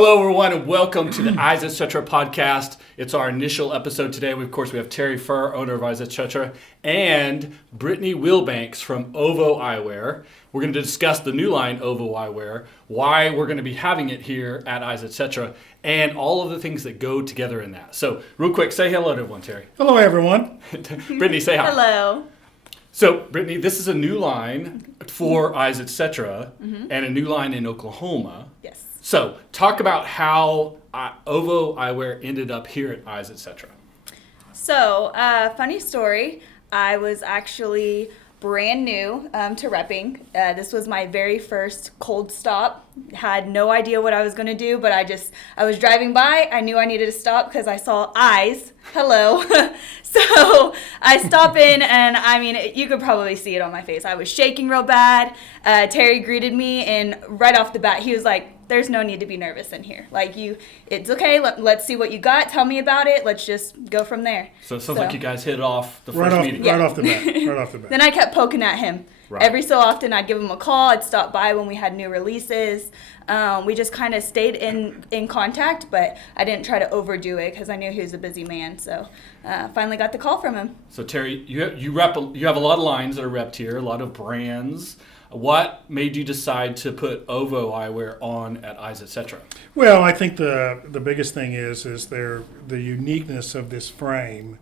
Hello, everyone, and welcome to the Eyes Etc. podcast. It's our initial episode today. Of course, we have Terry Furr, owner of Eyes Etc., and Brittanie Wilbanks from OVVO Eyewear. We're going to discuss the new line OVVO Eyewear, why we're going to be having it here at Eyes Etc., and all of the things that go together in that. So, real quick, say hello to everyone, Terry. Hello, everyone. Brittanie, say hi. Hello. So, Brittanie, this is a new line for Eyes Etc., and a new line in Oklahoma. Yes. So, talk about how OVVO Eyewear ended up here at Eyes Etc. So, funny story. I was actually brand new to repping. This was my very first cold stop. Had no idea what I was going to do, but I was driving by. I knew I needed to stop because I saw eyes. Hello. So I stop in, and I mean, you could probably see it on my face. I was shaking real bad. Terry greeted me, and right off the bat, he was like, "There's no need to be nervous in here. It's okay. Let's see what you got. Tell me about it. Let's just go from there." So it sounds like you guys hit it off the first meeting. Right off the bat. Then I kept poking at him. Right. Every so often, I'd give him a call. I'd stop by when we had new releases. We just kind of stayed in contact, but I didn't try to overdo it because I knew he was a busy man. So finally got the call from him. So Terry, you have a lot of lines that are repped here, a lot of brands. What made you decide to put OVVO Eyewear on at Eyes Etc.? Well, I think the biggest thing is the uniqueness of this frame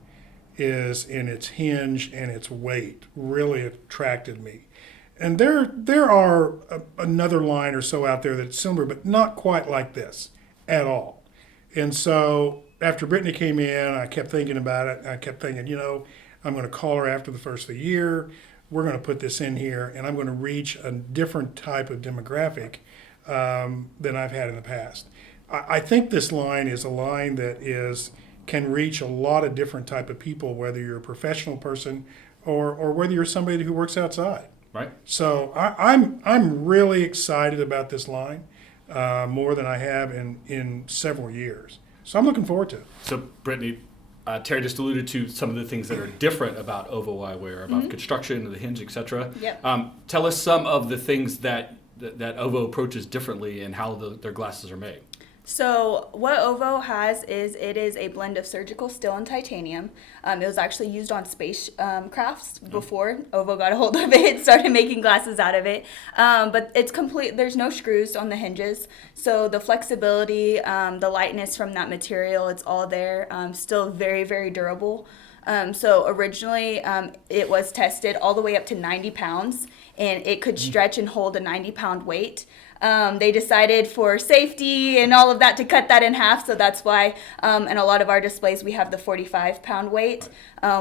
is in its hinge and its weight really attracted me. And there are another line or so out there that's similar, but not quite like this at all. And so after Brittanie came in, I kept thinking about it. I kept thinking, I'm going to call her after the first of the year. We're going to put this in here, and I'm going to reach a different type of demographic than I've had in the past. I think this line is a line that can reach a lot of different type of people, whether you're a professional person or whether you're somebody who works outside. Right. So I'm really excited about this line more than I have in several years. So I'm looking forward to it. So Brittanie, Terry just alluded to some of the things that are different about OVVO Eyewear, about construction, the hinge, etc. Yep. Tell us some of the things that OVVO approaches differently and how their glasses are made. So what OVVO has is it is a blend of surgical steel and titanium. It was actually used on space crafts before OVVO got a hold of it, started making glasses out of it. But it's complete. There's no screws on the hinges, so the flexibility, the lightness from that material, it's all there. Still very, very durable. So originally it was tested all the way up to 90 pounds, and it could stretch and hold a 90-pound weight. They decided for safety and all of that to cut that in half, so that's why in a lot of our displays we have the 45-pound weight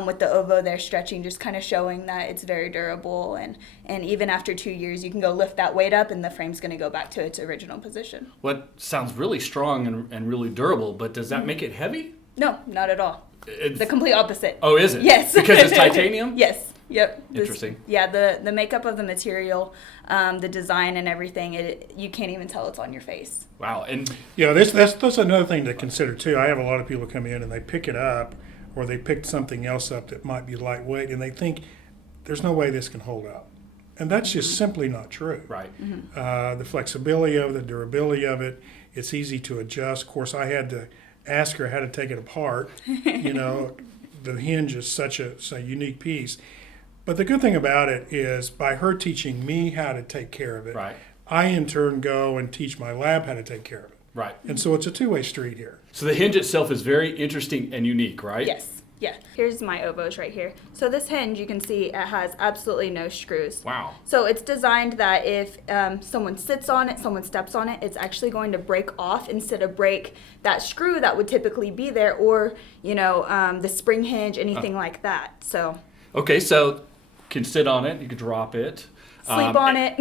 with the OVVO there stretching, just kind of showing that it's very durable, and even after 2 years you can go lift that weight up and the frame's going to go back to its original position. Well, it sounds really strong and really durable, but does that make it heavy? No, not at all. It's the complete opposite. Oh, is it? Yes. Because it's titanium? Yes. Yep. Interesting. The makeup of the material, the design and everything, you can't even tell it's on your face. Wow. And that's another thing to consider too. I have a lot of people come in and they pick it up, or they picked something else up that might be lightweight, and they think there's no way this can hold up, and that's just simply not true. Right. The flexibility of it, the durability of it, it's easy to adjust. Of course, I had to ask her how to take it apart. The hinge is such a unique piece. But the good thing about it is by her teaching me how to take care of it, right, I in turn go and teach my lab how to take care of it. Right. And so it's a two-way street here. So the hinge itself is very interesting and unique, right? Yes. Yeah. Here's my OVVOs right here. So this hinge, you can see it has absolutely no screws. Wow. So it's designed that if someone sits on it, someone steps on it, it's actually going to break off instead of break that screw that would typically be there, or, the spring hinge, anything like that. So. Okay, so can sit on it, you can drop it. Sleep on it.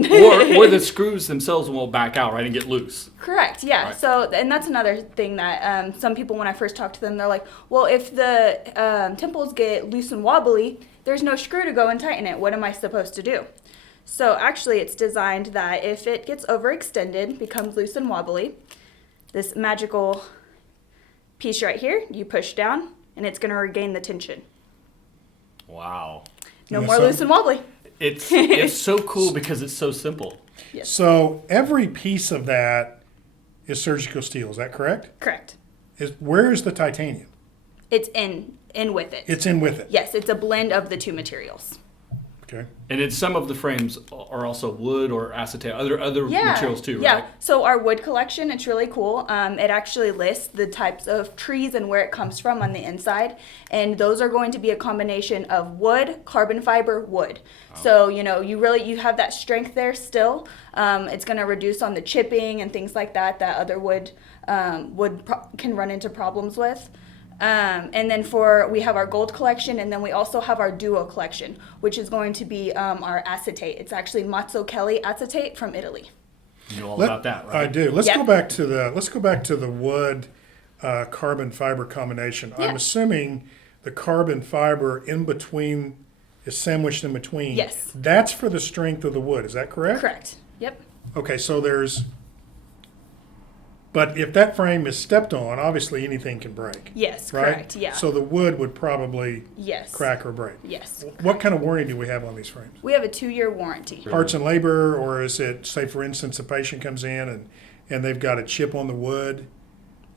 or the screws themselves won't back out, right, and get loose. Correct, yeah. Right. So, and that's another thing that some people, when I first talk to them, they're like, well, if the temples get loose and wobbly, there's no screw to go and tighten it. What am I supposed to do? So actually, it's designed that if it gets overextended, becomes loose and wobbly, this magical piece right here, you push down, and it's going to regain the tension. Wow. No more loose and wobbly. It's so cool because it's so simple. Yes. So every piece of that is surgical steel. Is that correct? Correct. Where is the titanium? It's in with it. It's in with it. Yes, it's a blend of the two materials. Okay. And then some of the frames are also wood or acetate, other materials too, Yeah. right? So our wood collection, it's really cool. It actually lists the types of trees and where it comes from on the inside, and those are going to be a combination of wood, carbon fiber, wood. Oh. So you have that strength there still. It's going to reduce on the chipping and things like that other wood can run into problems with. And then we have our gold collection, and then we also have our duo collection, which is going to be our acetate. It's actually Mazzucchelli acetate from Italy. You know all about that, right? I do. Let's go back to the wood carbon fiber combination. Yeah. I'm assuming the carbon fiber in between is sandwiched in between. Yes. That's for the strength of the wood. Is that correct? Correct. Yep. Okay, so but if that frame is stepped on, obviously anything can break. Yes. Right? Correct. Yeah. So the wood would probably yes. crack or break. Yes. What kind of warranty do we have on these frames? We have a 2-year warranty. Parts and labor, or is it, say for instance, a patient comes in and they've got a chip on the wood?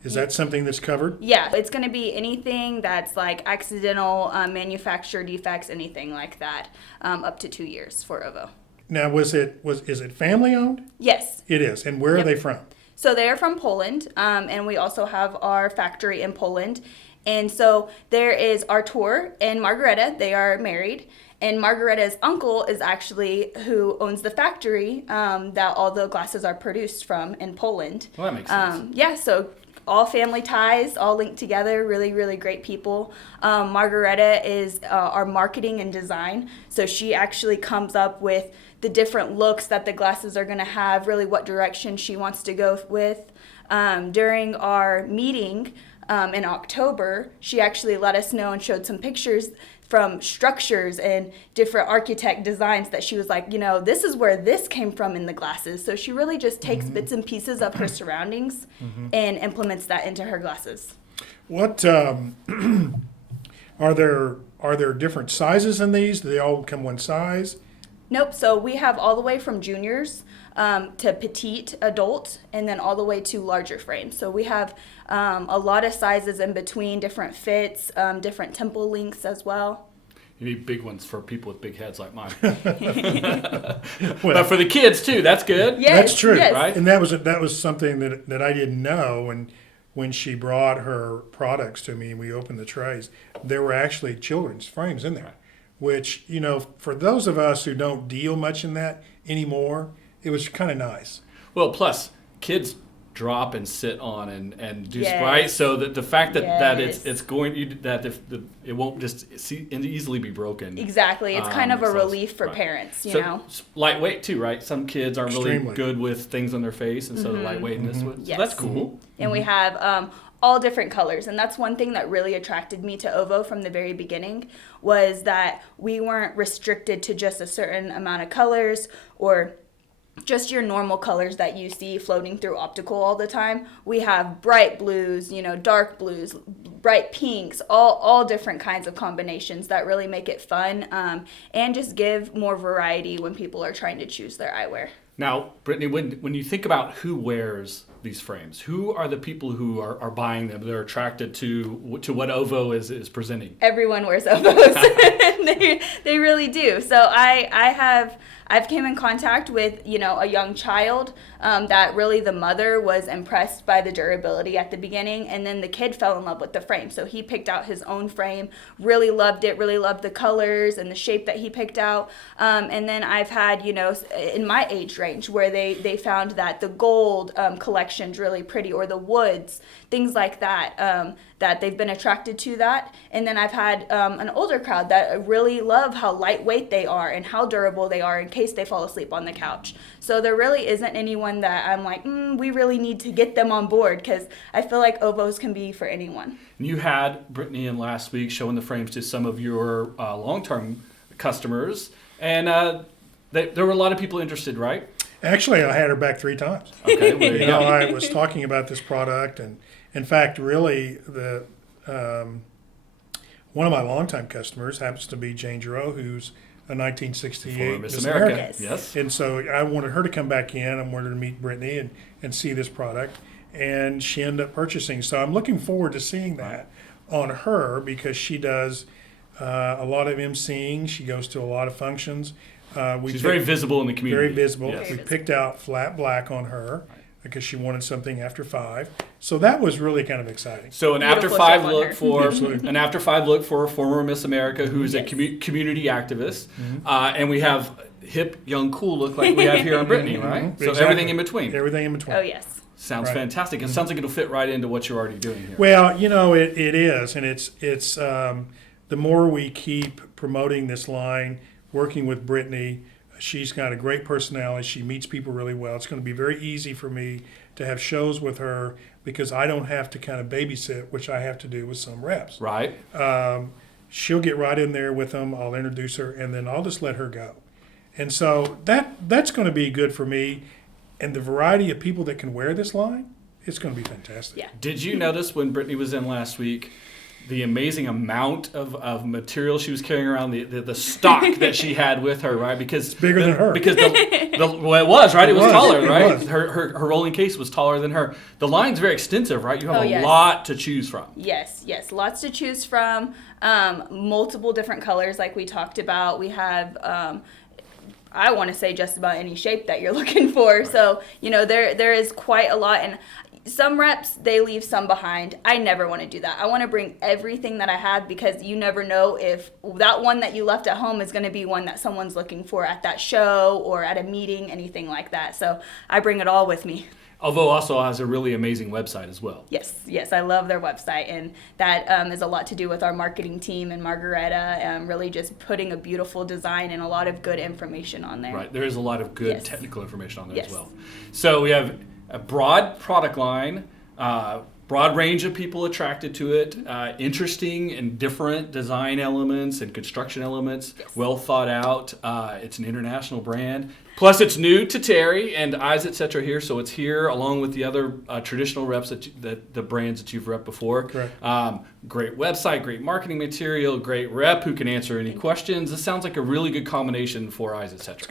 Is that something that's covered? Yeah, it's going to be anything that's like accidental manufacturer defects, anything like that, up to 2 years for OVVO. Now, is it family owned? Yes. It is. And where are they from? So they're from Poland, and we also have our factory in Poland. And so there is Artur and Margareta. They are married. And Margareta's uncle is actually who owns the factory that all the glasses are produced from in Poland. Well, that makes sense. Yeah, so all family ties, all linked together, really, really great people. Margareta is our marketing and design. So she actually comes up with the different looks that the glasses are going to have, really what direction she wants to go with. During our meeting in October, she actually let us know and showed some pictures from structures and different architect designs that she was like, this is where this came from in the glasses. So she really just takes bits and pieces of her surroundings and implements that into her glasses. What are there different sizes in these? Do they all come one size? Nope. So we have all the way from juniors to petite adult, and then all the way to larger frames. So we have a lot of sizes in between, different fits, different temple lengths as well. You need big ones for people with big heads like mine. Well, but for the kids too, that's good. Yes, that's true, yes. Right? And that was something that I didn't know. And when she brought her products to me and we opened the trays, there were actually children's frames in there. Which, for those of us who don't deal much in that anymore, it was kind of nice. Well, plus kids drop and sit on and do Yes. right. So that the fact that Yes. it's going it won't just easily be broken. Exactly. It's kind of a so it's- relief for right. parents, you So know. it's lightweight too, right? Some kids aren't really Extremely. good with things on their face, and so the lightweightness. So Yes. that's cool. And we have all different colors, and that's one thing that really attracted me to OVVO from the very beginning, was that we weren't restricted to just a certain amount of colors or just your normal colors that you see floating through optical all the time. We have bright blues, dark blues, bright pinks, all different kinds of combinations that really make it fun and just give more variety when people are trying to choose their eyewear. Now, Brittanie, when you think about who wears these frames, who are the people who are buying them? They're attracted to what OVVO is presenting. Everyone wears OVVOs. they really do. So I've came in contact with a young child that really the mother was impressed by the durability at the beginning, and then the kid fell in love with the frame. So he picked out his own frame, really loved it, really loved the colors and the shape that he picked out. And then I've had in my age range where they found that the gold collection's really pretty, or the woods, things like that, that they've been attracted to that. And then I've had an older crowd that really love how lightweight they are and how durable they are in case they fall asleep on the couch. So there really isn't anyone that I'm like, we really need to get them on board, because I feel like OVVOs can be for anyone. You had Brittanie in last week showing the frames to some of your long-term customers, and there were a lot of people interested, right? Actually, I had her back 3 times. Okay, well, there you go. I was talking about this product, and in fact, really, one of my longtime customers happens to be Jane Giroux, who's a 1968 For Miss Miss America. Yes. Yes. And so I wanted her to come back in. I wanted her to meet Brittanie and see this product. and she ended up purchasing. So I'm looking forward to seeing that on her, because she does a lot of emceeing. She goes to a lot of functions. She's very visible in the community. Very visible. Yes. We picked out flat black on her because she wanted something after 5. So that was really kind of exciting. So an after Beautiful 5 show on look her. for Absolutely. an after 5 look for a former Miss America who is a Yes. community activist, and we have hip, young, cool look like we have here on Brittanie, right? So Exactly. everything in between. Everything in between. Oh yes. Sounds Right. fantastic. It sounds like it'll fit right into what you're already doing here. Well, it is, and it's the more we keep promoting this line, working with Brittanie. She's got a great personality. She meets people really well. It's going to be very easy for me to have shows with her because I don't have to kind of babysit, which I have to do with some reps. Right. She'll get right in there with them. I'll introduce her, and then I'll just let her go. And so that's going to be good for me. And the variety of people that can wear this line, it's going to be fantastic. Yeah. Did you notice when Brittanie was in last week the amazing amount of material she was carrying around, the stock that she had with her, right? Because it's bigger than her. Because well, it was, right? It was taller, It right? was. Her rolling case was taller than her. The line's very extensive, right? You have Oh, yes. lot to choose from. Yes, lots to choose from. Multiple different colors, like we talked about. We have, I want to say, just about any shape that you're looking for. So there is quite a lot, and some reps, they leave some behind. I never want to do that. I want to bring everything that I have, because you never know if that one that you left at home is going to be one that someone's looking for at that show or at a meeting, anything like that. So I bring it all with me. OVVO also has a really amazing website as well. Yes, I love their website, and that is a lot to do with our marketing team and Margaretta, really just putting a beautiful design and a lot of good information on there. Right. There is a lot of good Yes. technical information on there Yes. as well. So we have a broad product line, broad range of people attracted to it, interesting and different design elements and construction elements, Yes. well thought out. It's an international brand. Plus, it's new to Terry and Eyes Etc. here, so it's here along with the other traditional reps that the brands that you've repped before. Correct. Great website, great marketing material, great rep who can answer any questions. This sounds like a really good combination for Eyes Etc. It's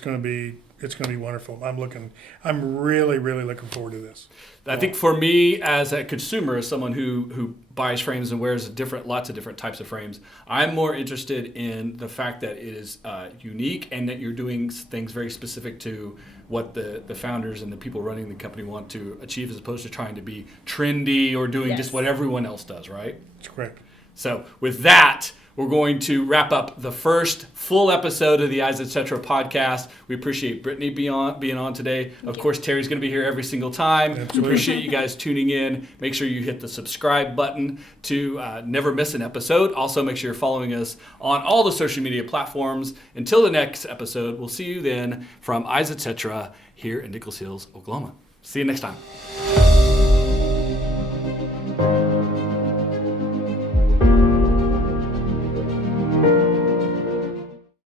going to be wonderful. I'm really looking forward to this. I think for me as a consumer, as someone who buys frames and wears lots of different types of frames, I'm more interested in the fact that it is unique and that you're doing things very specific to what the founders and the people running the company want to achieve, as opposed to trying to be trendy or doing Yes. just what everyone else does, right? It's correct. So with that, we're going to wrap up the first full episode of the Eyes Etc. podcast. We appreciate Brittanie being on today. Of course, Terry's going to be here every single time. Absolutely. We appreciate you guys tuning in. Make sure you hit the subscribe button to never miss an episode. Also, make sure you're following us on all the social media platforms. Until the next episode, we'll see you then from Eyes Etc. here in Nichols Hills, Oklahoma. See you next time.